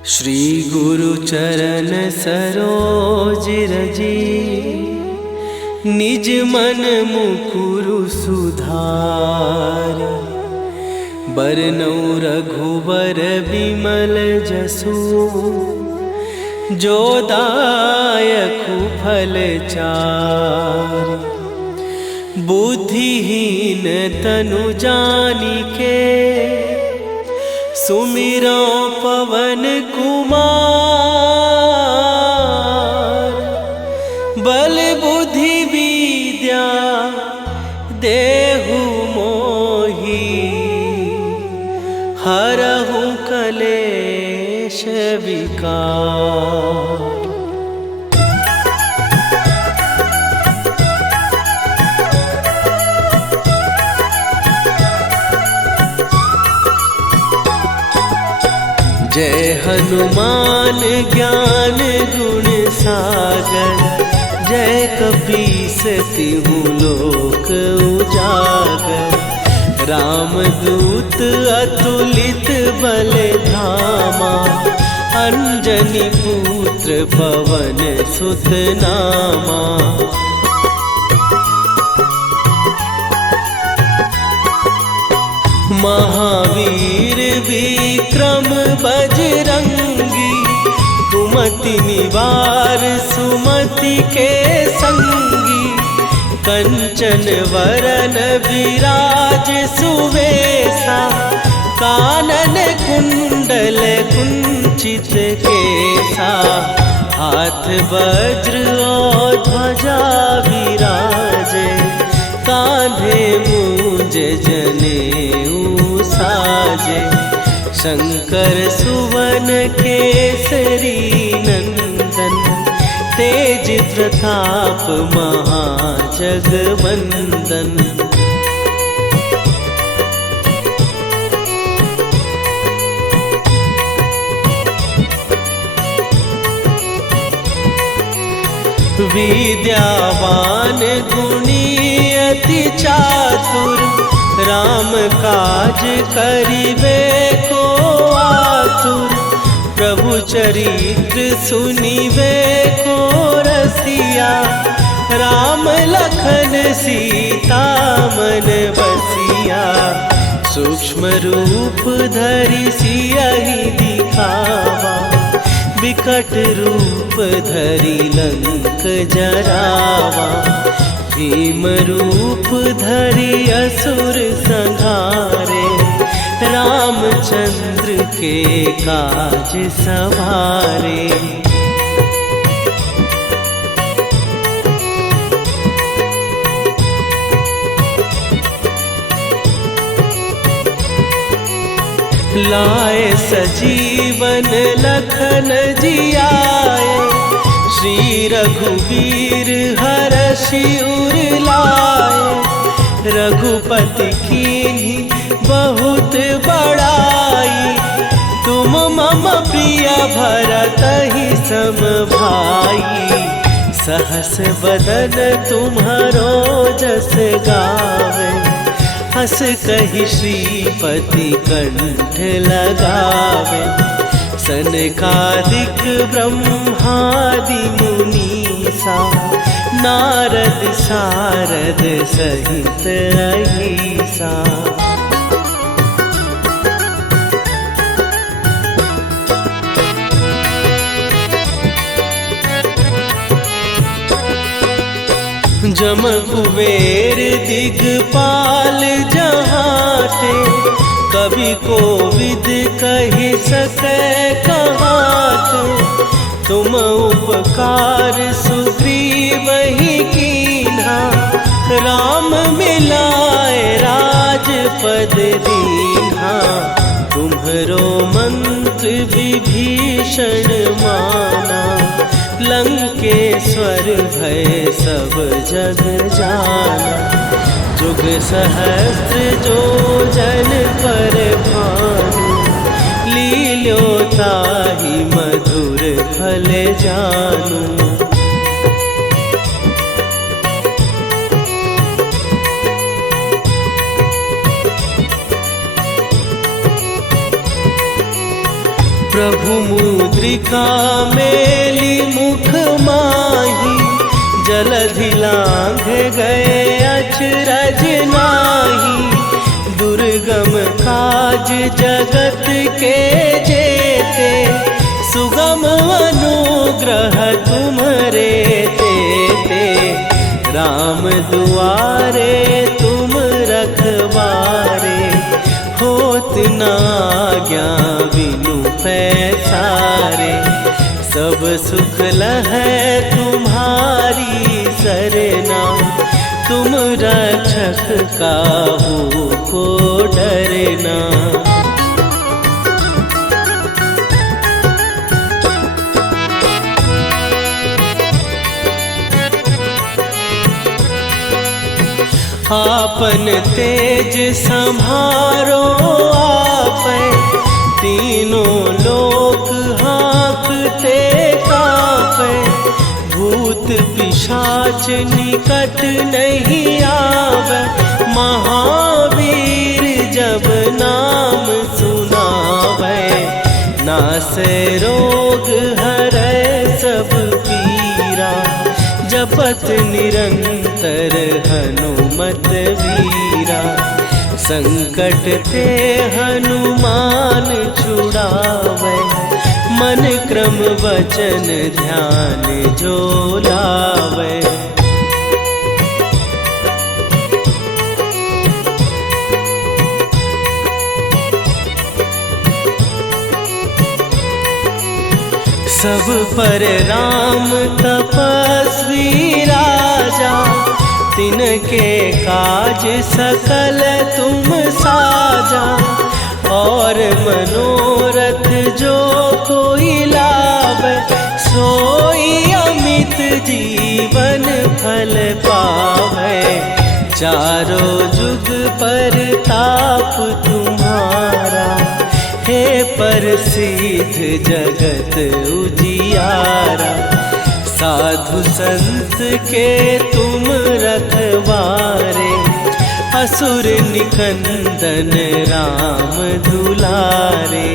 श्री गुरु चरण सरोज रजी, निज मन मुकुरु सुधार। बरनौ रघुबर बिमल जसु, जो दायकु फल चार। बुद्धिहीन तनु जानिके, सुमिरो पवन कुमार। बल बुद्धि विद्या देहु मोहि, हरहु कलेश विकार। जय हनुमान ज्ञान गुण सागर, जय कपीस तिहु लोक उजागर। रामदूत अतुलित बल धामा, अंजनी पुत्र पवन सुत नामा। महावीर विक्रम बजरंगी, कुमति निवार सुमति के संगी। कंचन वरन विराज सुवेशा, कानन कुंडल कुंचित केसा। हाथ वज्र और ध्वजा विराजे, कांधे मूंज जनेऊ साजे। शंकर सुवन केसरी नंदन, तेज प्रताप महाजगवंदन। विद्यावान गुणी अति चातुर, राम काज करिबे को आतुर। प्रभु चरित्र सुनिबे को रसिया, राम लखन सीता मन बसिया। सूक्ष्म रूप धरि सियहि दिखावा, विकट रूप धरि लंक जरावा। भीम रूप धरि असुर संहारे, रामचंद्र के काज सवारे। लाए सजीवन लखन जियाए, श्री रघुवीर हरषि उर लाए। रघुपति कीन्ही बहुत बड़ाई, तुम मम प्रिय भरतहि सम भाई। सहस बदन तुम्हारो जस गावे, हस कहि श्रीपति कंठ लगावे। सनकादिक ब्रह्मादि मुनीसा, नारद सारद सहित अहिसा। जम कुबेर दिगपाल जहाते, कवि कोविद कहि सकै कहाते। तुम उपकार सुग्रीवहि कीन्हा, राम मिलाए राजपद दीन्हा। तुम्हरो मंत्र विभीषण माना, लंकेश्वर भय सब जग जाना। जुग सहस्त्र जो जन पर भानु, लील्यो ताहि मधुर फल जानू। प्रभु मुद्रिका मेली मुख माही, जलधि लांघ गए अचरज नाही। दुर्गम काज जगत के जेते, सुगम अनुग्रह तुम्हरे तेते। राम दुआरे तुम रखवारे, होत न आज्ञा बिनु पैसारे। सब सुख लहै तुम्हारी सरना, तुम रक्षक काहू को डरना। आपन तेज संभारो आपै, तीनों लोक हाँकते कांपै। भूत पिशाच निकट नहीं आवे, महावीर जब नाम सुनावे। नासै रोग हरै सब पीरा, जपत निरंतर हनुमत वीरा। संकट ते हनुमान छुड़ावे, मन क्रम वचन ध्यान जो लावे। सब पर राम तपस्वी राजा, तिनके काज सकल तुम साजा। और मनोरथ जो कोई लावे, सोई अमित जीवन फल पावे। चारों जुग पर ताप तुम्हारा, हे प्रसिद्ध जगत उजियारा। साधु संत के तुम रखवारे, असुर निकंदन राम दुलारे।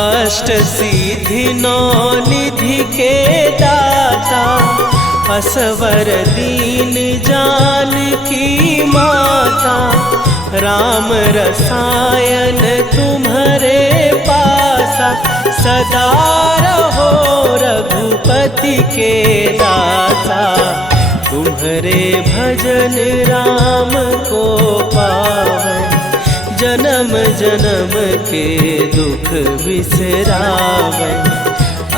अष्ट सिद्धि नौ निधि के दाता, असवर दीन जानकी माता। राम रसायन तुम्हारे पासा, सदा रहो रघुपति के दासा। तुम्हारे भजन राम को पावै, जन्म जन्म के दुख बिसरावै।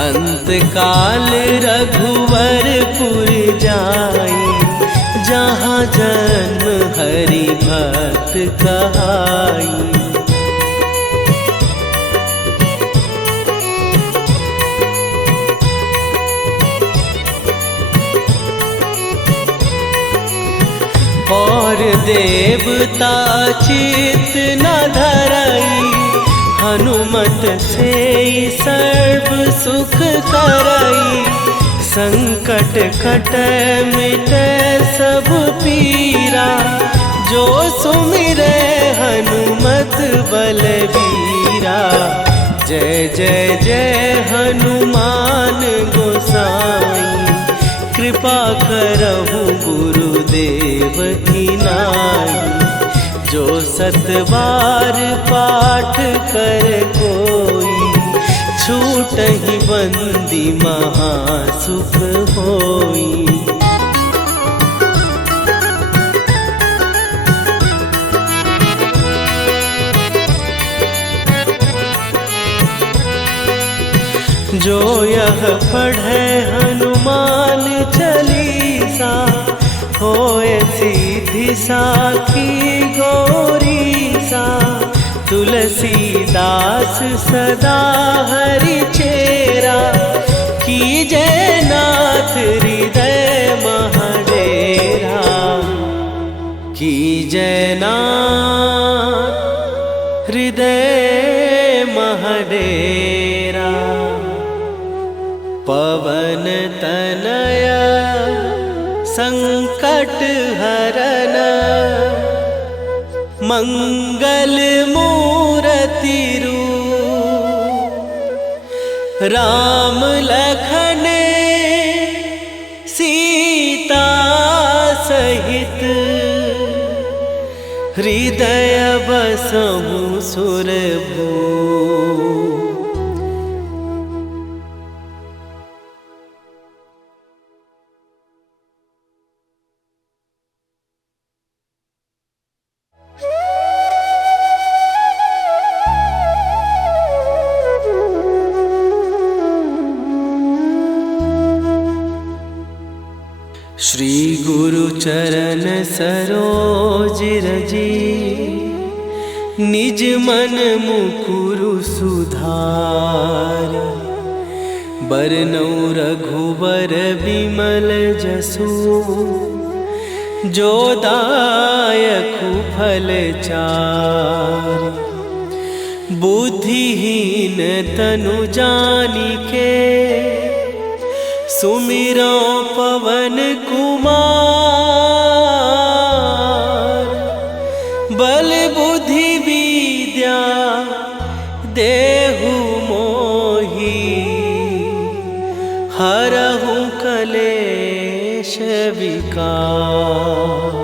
अंत काल रघुवरपुर जाई, जहाँ जन्म हरि भक्त कहाई। और देवता चित न धरई, हनुमत से सर्व सुख करई। संकट कटै मिटै सब पीरा, जो सुमिरै हनुमत बलबीरा। जय जय जय हनुमान गोसाई, कृपा करहु गुरुदेव की नाई। जो सत बार पाठ कर कोई, छूटहि बंदी महासुख होई। जो यह पढ़े हनुमान चालीसा, होए सीधी साखी गौरीसा। तुलसीदास सदा हरि चेरा, कीजय नाथ हृदय महडेरा। कीजय नाथ हृदय महडेरा। पवन तनय संकट हरन मंगल मूर्ति रूप राम लखन सीता सहित हृदय बसहु सुरभू। श्री गुरु चरण सरोज रजी निज मन मुकुरु सुधार। बरनौ रघुबर बिमल जसु जो दायकु फल चार। बुद्धिहीन तनु जानिके सुमिरो पवन कुमार। बल बुद्धि विद्या देहु मोहि हरहु कलेश विकार।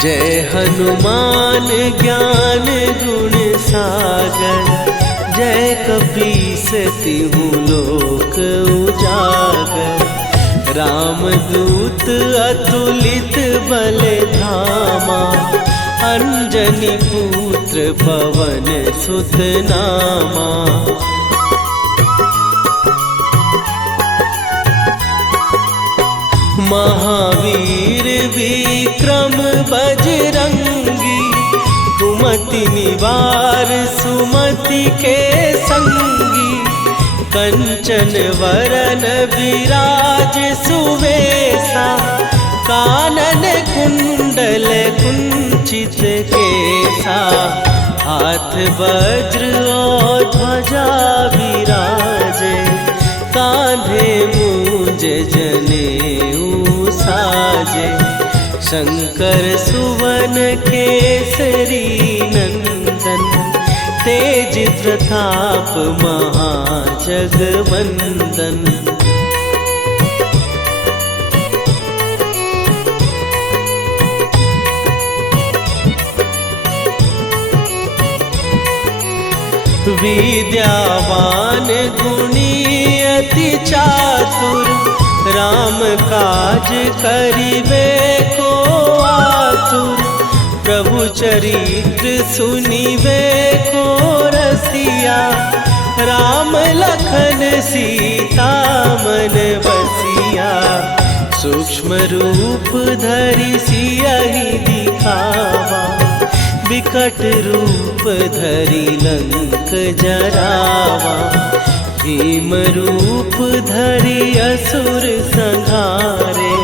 जय हनुमान ज्ञान गुण सागर। जय कपीस तिहु लोक उजागर। रामदूत अतुलित बल धामा। अंजनी पुत्र पवन सुत नामा। महावीर विक्रम बजरंगी। कुमति निवार सुमति के संगी। कंचन वरन विराज सुवेशा। कानन कुंडल कुंचित केसा। हाथ वज्र और ध्वजा विराजे। कांधे मूंज जनेऊ साजे। शंकर सुवन केसरी नंदन। तेज प्रताप महाजगवंदन। विद्यावान गुणी अति चातुर। राम काज करिबे को आतुर। प्रभु चरित्र सुनिबे को रसिया। राम लखन सीता मन बसिया। सूक्ष्म रूप धरि सियहि दिखावा। विकट रूप धरि लंक जरावा। भीम रूप धरि असुर संहारे।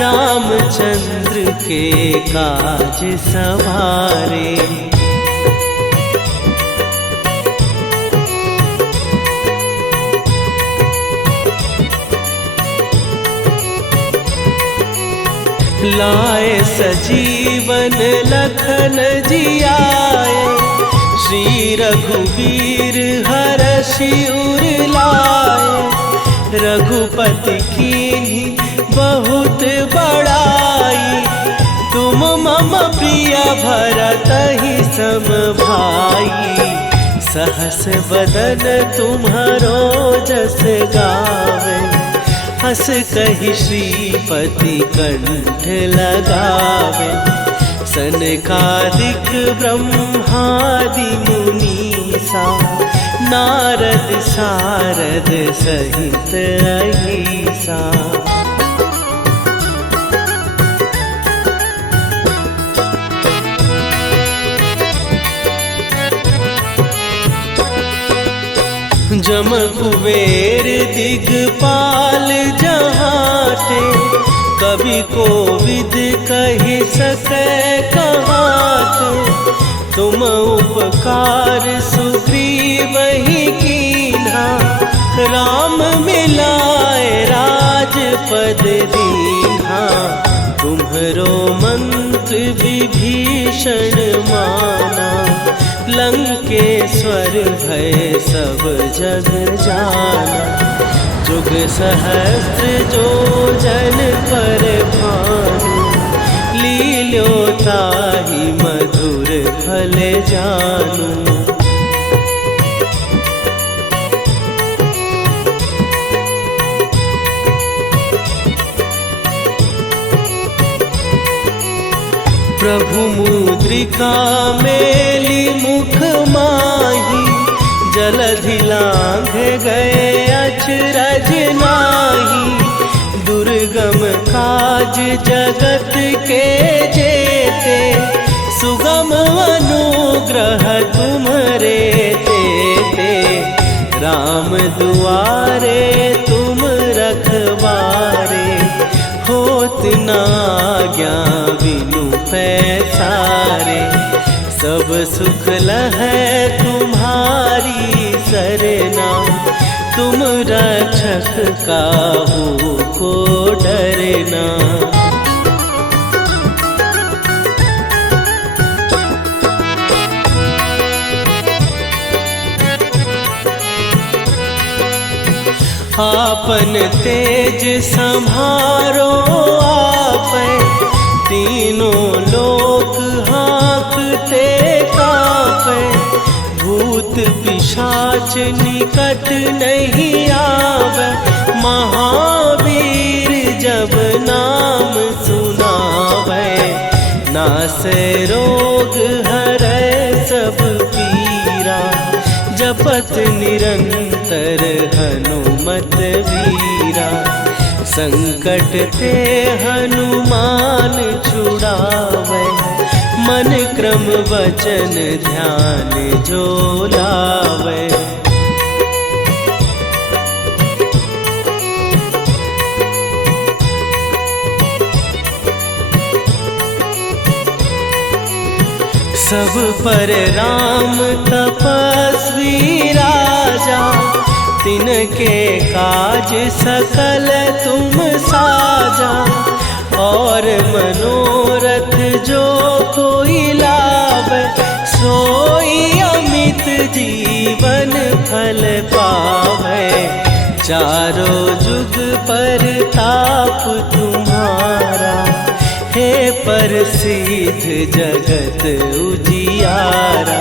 रामचंद्र के काज सवारे। लाए सजीवन लखन जियाए। श्री रघुवीर हरषि उर लाए। रघुपति कीन्ही बहुत बड़ाई। तुम मम प्रिय भरतहि सम भाई। सहस बदन तुम्हारो जस गावे। हस कहि श्रीपति कंठ लगावे। सनकादिक ब्रह्मादि मुनीसा। नारद सारद सहित अहिसा। जम कुबेर दिगपाल जहाते। कवि कोविद कहि सकै कहाते। तुम उपकार सुग्रीव ही कीन्हा, राम मिलाए राजपद दीन्हा। तुम्हरो मंत्र विभीषण माना, लंकेश्वर भय सब जग जाना। जुग सहस्त्र जो जन पर भानु, लील्यो ताहि मधुर फल जानू। प्रभु मुद्रिका मेली मुख माही, जलधि लांघ गए अचरज नाही। दुर्गम काज जगत के जेते, सुगम अनुग्रह तुम्हरे तेते। राम दुआरे तुम रखवारे, होत न आज्ञा बिनु पैसारे। सब सुख लहै तुम्हारी सरना, तुम रक्षक काहू को डरना। आपन तेज सम्हारो आपै, तीनों लोक हाँकते कांपै। भूत पिशाच निकट नहीं आवे, महावीर जब नाम सुनावे। नासै रोग हरै सब पीरा, जपत निरंतर हनुमत वीरा। संकट ते हनुमान छुड़ावे, मन क्रम वचन ध्यान जो लावे। सब पर राम तपस्वी राजा, तिनके काज सकल तुम साजा। और मनोरथ जो कोई लावे, सोई अमित जीवन फल पावे। चारों जुग पर ताप तुम्हारा, हे प्रसिद्ध जगत उजियारा।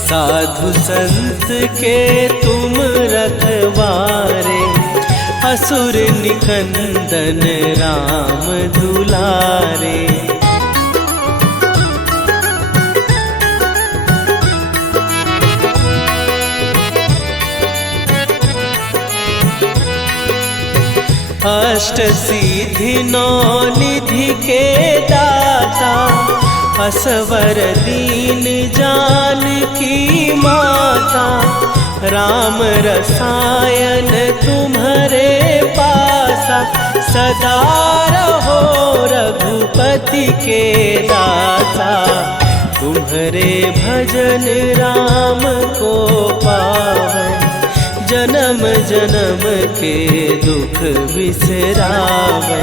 साधु संत के तुम रखवारे, असुर निकंदन राम दुलारे। अष्ट सिद्धि नौ निधि के दाता, असवर दीन जानकी माता। राम रसायन तुम्हारे पासा, सदा रहो रघुपति के दासा। तुम्हारे भजन राम को पावै, जन्म जन्म के दुख बिसरावै।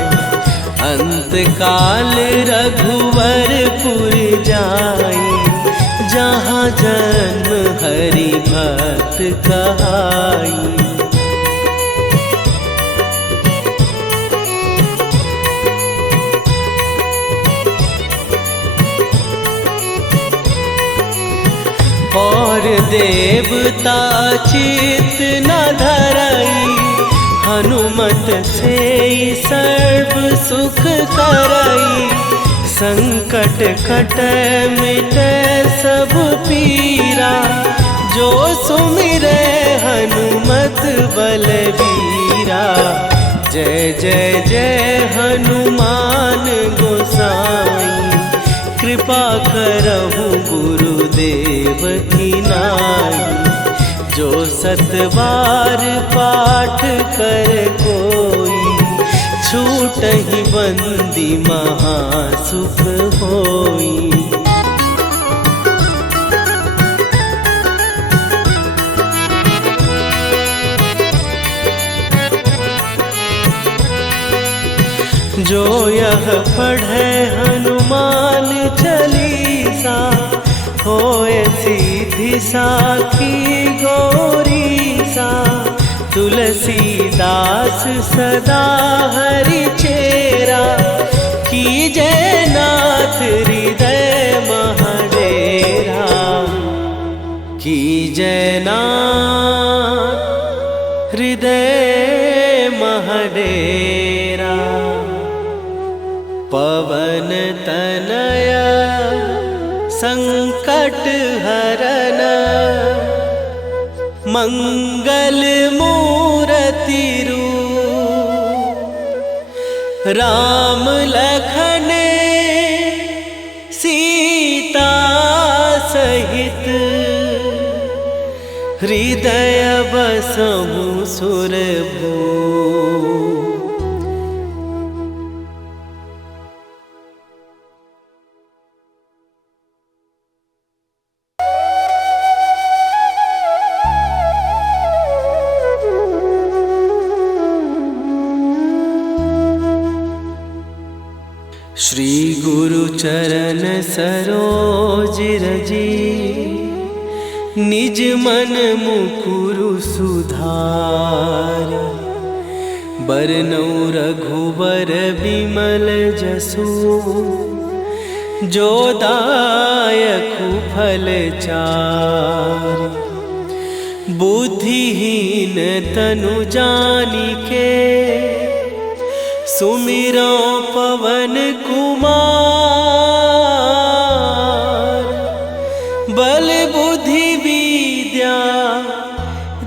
अंत काल रघुवरपुर जाई, जहाँ जन्म हरि भक्त कहाई। और देवता चित न धरई, हनुमत से सर्व सुख करई। संकट कटै मिटै सब पीरा, जो सुमिरै हनुमत बलबीरा। जय जय जय हनुमान गोसाई, कृपा करहु गुरुदेव की नाई। जो सतबार पाठ कर कोई, छूटहि बंदी महासुख होई। जो यह पढ़े हनुमान चालीसा, होए सीधी साखी गौरी सा। तुलसीदास सदा हरि चेरा, कीजय नाथ हृदय महडेरा। कीजय नाथ हृदय महडेरा। पवन तनय संकट हरन, मंगल मूर्ति रूप। राम लखन सीता सहित, हृदय बसहु सुरभूप। श्री गुरु चरण सरोज रजी, निज मन मुकुरु सुधार। बरनउँ रघुबर बिमल जसु, जो दायकु फल चारि। बुद्धिहीन तनु जानिके, सुमिरो पवन कुमार। बल बुद्धि विद्या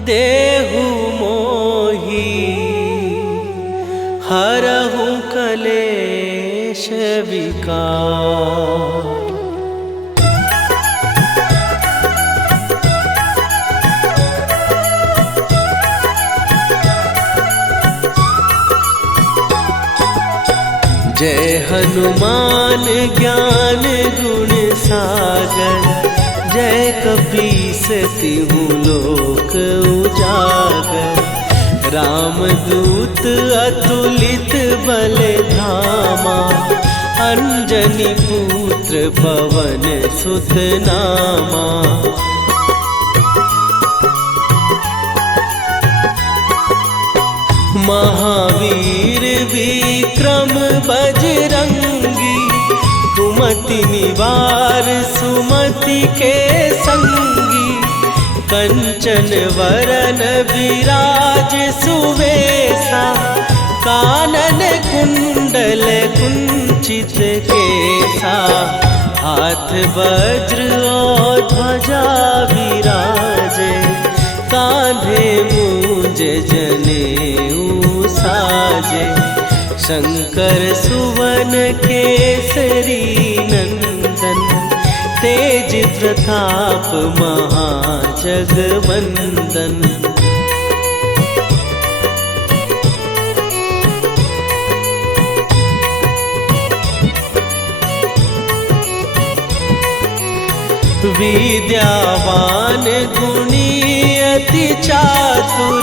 देहु मोहि, हरहु कलेश विकार। जय हनुमान ज्ञान गुण सागर, जय कपीस तिहु लोक उजागर। रामदूत अतुलित बल धामा, अंजनी पुत्र पवन सुत नामा। महावीर विक्रम बजरंगी, कुमति निवार सुमति के संगी। कंचन वरन विराज सुवेशा, कानन कुंडल कुंचित केसा। हाथ वज्र और ध्वजा विराजे, कांधे मूंज जनेऊ साजे। शंकर सुवन केसरी नंदन, तेज प्रताप महाजगवंदन। विद्यावान गुणी अति चातुर,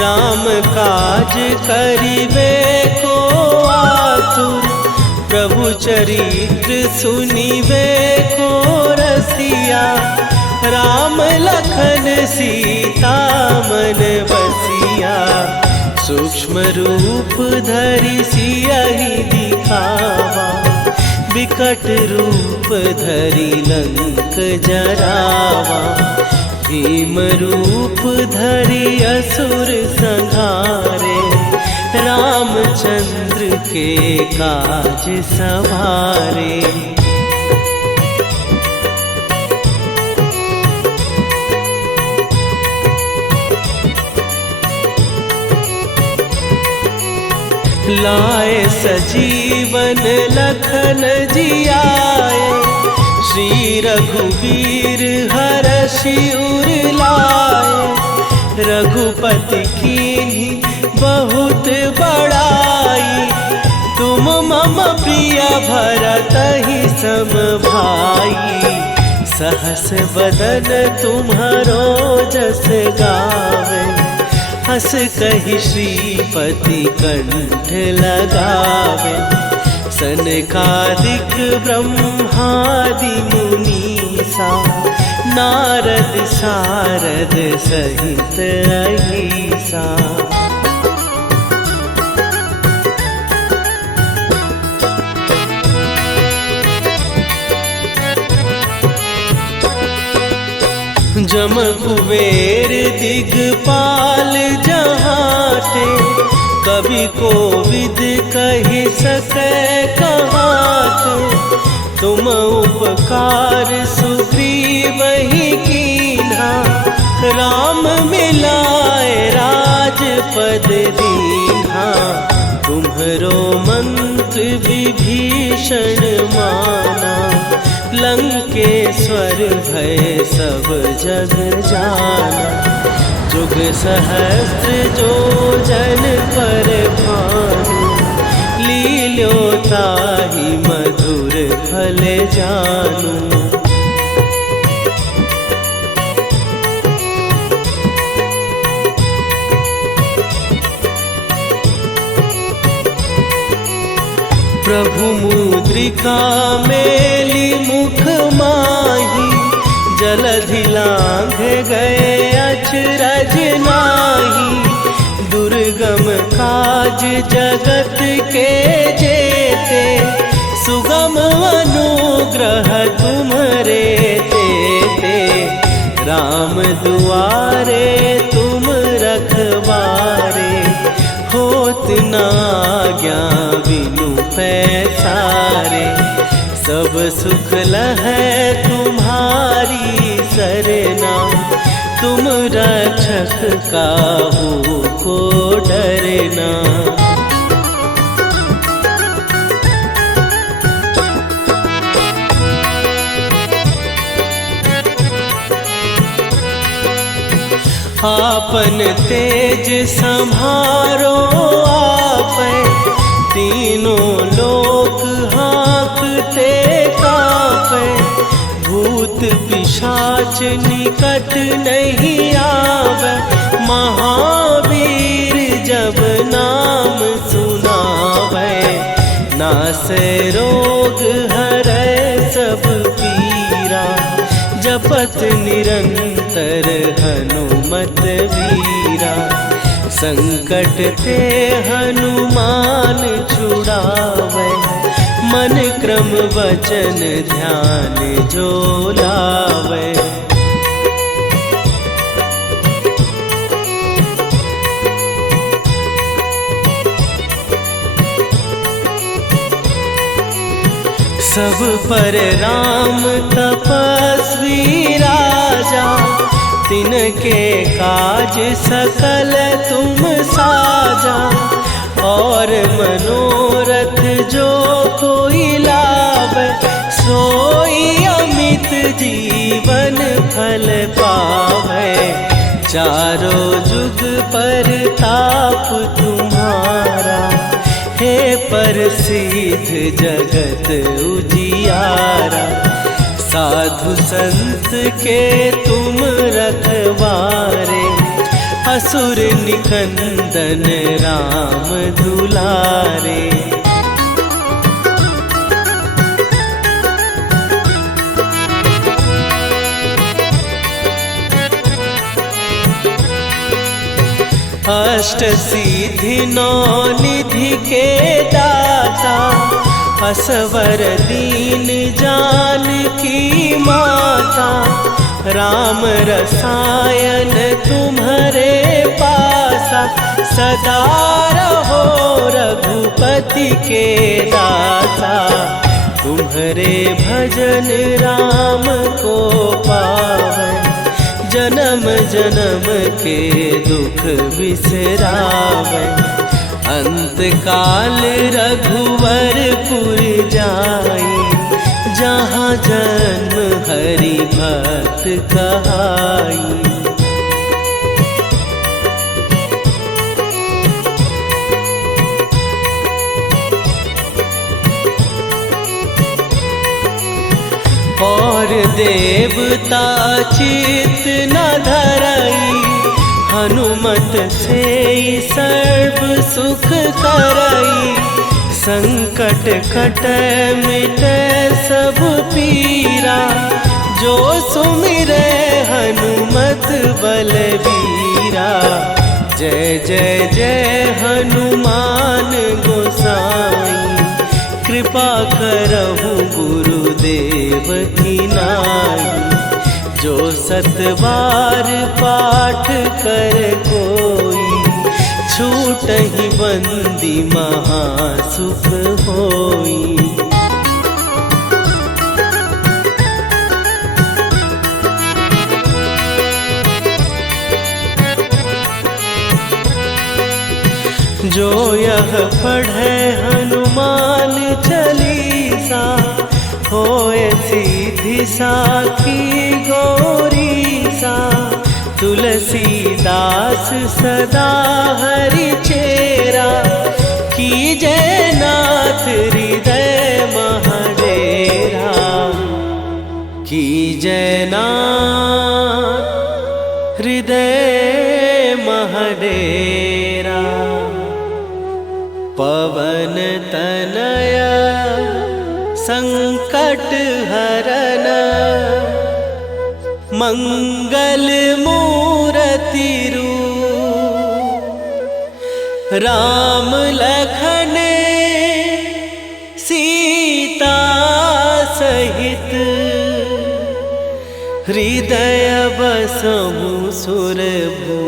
राम काज करिबे को आतुर। प्रभु चरित्र सुनिबे को रसिया, राम लखन सीता मन बसिया। सूक्ष्म रूप धरि सियहि दिखावा, विकट रूप धरि लंक जरावा। भीम रूप धरि असुर संहारे, रामचंद्र के काज सवारे। लाए सजीवन लखन जियाए, श्री रघुवीर हरषि उर लाए। रघुपति कीन्ही बहुत बड़ाई, तुम मम प्रिय भरतहि सम भाई। सहस बदन तुम्हारो जस गावे, हस कहि श्रीपति कंठ लगावे, सनकादिक ब्रह्मादि मुनीसा, नारद सारद सहित अहिसा। जम कुबेर दिगपाल जहाते, कवि कोविद कहि सकै कहाते। तुम उपकार सुग्रीव ही कीन्हा, राम मिलाए राजपद दीन्हा। तुम्हरो मंत्र विभीषण माना, लंकेश्वर भय सब जग जाना। जुग सहस्त्र जो जन पर भानु, लील्यो ताहि मधुर फल जानू। प्रभु मुद्रिका मेली मुख माही, जलधि लांघ गए अचरज नाही। दुर्गम काज जगत के जेते, सुगम अनुग्रह तुम्हरे तेते। राम दुआरे तुम रखवारे, होत न आज्ञा बिनु पैसारे। सब सुख लहै तुम्हारी सरना, तुम रक्षक काहू को डरना। आपन तेज संभारो आपै, तीनों लोक हाँकते कापै। भूत पिशाच निकट नहीं आवे, महावीर जब नाम सुनावे। नासै रोग हरै सब पीरा, जपत निरंतर हनुमत वीरा। संकट ते हनुमान छुड़ावे, मन क्रम वचन ध्यान जो लावे। सब पर राम तपस्वी राजा, तिनके काज सकल तुम साजा। और मनोरथ जो कोई लावे, सोई अमित जीवन फल पावे। चारों जुग पर ताप तुम्हारा, हे प्रसिद्ध जगत उजियारा। साधु संत के तुम रखवारे, असुर निकंदन राम दुलारे। अष्ट सिद्धि नौ निधि के दाता, असवर दीन जानकी माता। राम रसायन तुम्हारे पासा, सदा रहो रघुपति के दासा। तुम्हारे भजन राम को पावे, जन्म जन्म के दुख बिसरावे। अंत काल रघुवरपुर जाई, जहाँ जन्म हरि भक्त कहाई। और देवता चित न धरई, हनुमत से सर्व सुख करई, संकट कटै मिटै सब पीरा। जो सुमिरै हनुमत बलबीरा, जय जय जय हनुमान गोसाई। कृपा करहु गुरुदेव की नाई, जो सतबार पाठ कर कोई, छूटहि बंदी महासुख होई। जो यह पढ़े हनुमान चालीसा, होए सीधी साखी गौरीसा। तुलसीदास सदा हरि चेरा, कीजय नाथ हृदय महडेरा। कीजय नाथ हृदय महडेरा। पवन तनया संकट हरन, मंगल मूरति रूप। राम लखन सीता सहित, हृदय बसहु सुरभूप।